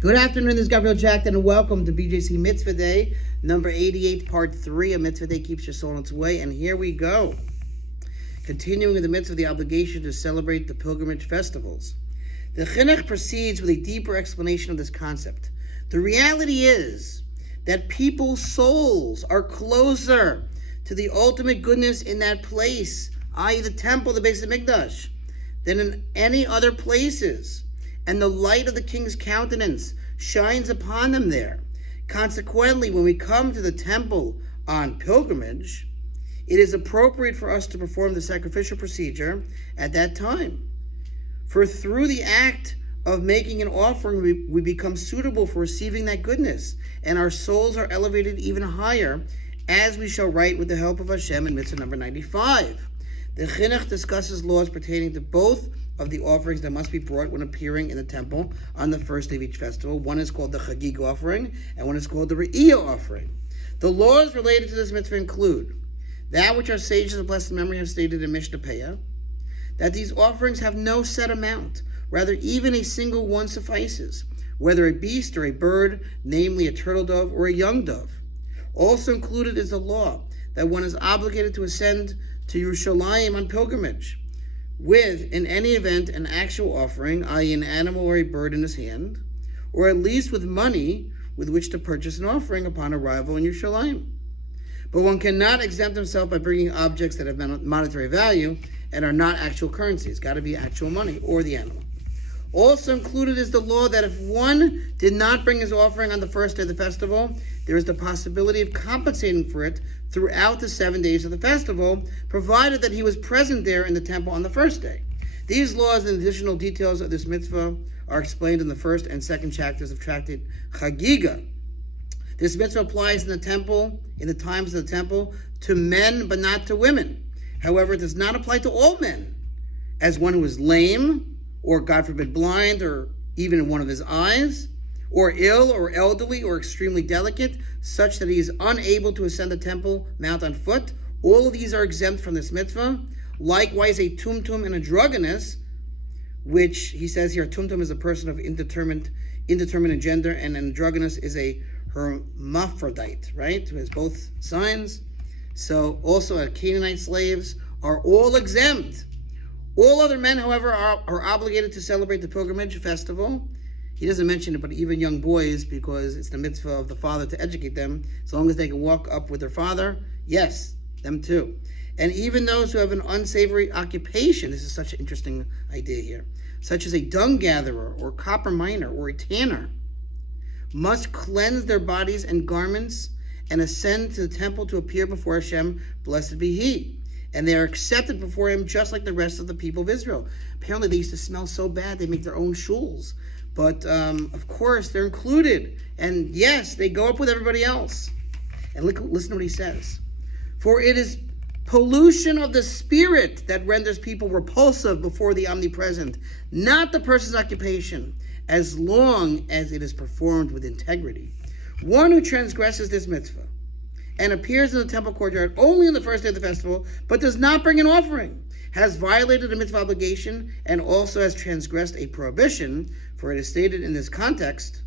Good afternoon, this is Gabriel Jackson, and welcome to BJC Mitzvah Day, number 88, part 3 of Mitzvah Day Keeps Your Soul on its way. And here we go. Continuing in the midst of the obligation to celebrate the pilgrimage festivals. The Chinuch proceeds with a deeper explanation of this concept. The reality is that people's souls are closer to the ultimate goodness in that place, i.e. the temple, the Beis Hamikdash, than in any other places. And the light of the king's countenance shines upon them there. Consequently, when we come to the temple on pilgrimage, it is appropriate for us to perform the sacrificial procedure at that time. For through the act of making an offering, we become suitable for receiving that goodness, and our souls are elevated even higher, as we shall write with the help of Hashem in Mitzvah number 95. The Chinuch discusses laws pertaining to both of the offerings that must be brought when appearing in the temple on the first day of each festival. One is called the Chagig offering, and one is called the Re'iyah offering. The laws related to this mitzvah include that which our sages of blessed memory have stated in Mishnah Peah, that these offerings have no set amount, rather even a single one suffices, whether a beast or a bird, namely a turtle dove or a young dove. Also included is the law that one is obligated to ascend to Yerushalayim on pilgrimage, with, in any event, an actual offering, i.e. an animal or a bird in his hand, or at least with money with which to purchase an offering upon arrival in Yerushalayim. But one cannot exempt himself by bringing objects that have monetary value and are not actual currency. It's got to be actual money or the animal. Also included is the law that if one did not bring his offering on the first day of the festival, there is the possibility of compensating for it throughout the 7 days of the festival, provided that he was present there in the temple on the first day. These laws and additional details of this mitzvah are explained in the first and second chapters of Tractate Chagiga. This mitzvah applies in the temple, in the times of the temple, to men but not to women. However, it does not apply to all men, as one who is lame, or God forbid blind, or even in one of his eyes, or ill, or elderly, or extremely delicate, such that he is unable to ascend the temple mount on foot. All of these are exempt from this mitzvah. Likewise, a tumtum and a druggist, which he says here, tumtum is a person of indeterminate gender, and an androgynous is a hermaphrodite, right? Who has both signs. So also Canaanite slaves are all exempt. All other men, however, are obligated to celebrate the pilgrimage festival. He doesn't mention it, but even young boys, because it's the mitzvah of the father to educate them, as long as they can walk up with their father, yes, them too. And even those who have an unsavory occupation, this is such an interesting idea here, such as a dung gatherer or copper miner or a tanner, must cleanse their bodies and garments and ascend to the temple to appear before Hashem, blessed be He. And they are accepted before Him just like the rest of the people of Israel. Apparently they used to smell so bad they make their own shuls. But of course they're included. And yes, they go up with everybody else. And listen to what he says. For it is pollution of the spirit that renders people repulsive before the omnipresent, not the person's occupation, as long as it is performed with integrity. One who transgresses this mitzvah and appears in the temple courtyard only on the first day of the festival, but does not bring an offering, has violated a mitzvah obligation and also has transgressed a prohibition, for it is stated in this context,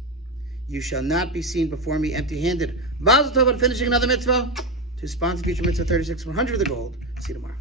you shall not be seen before me empty-handed. Mazel tov on finishing another mitzvah. To sponsor future mitzvah 36 100 of the gold. See you tomorrow.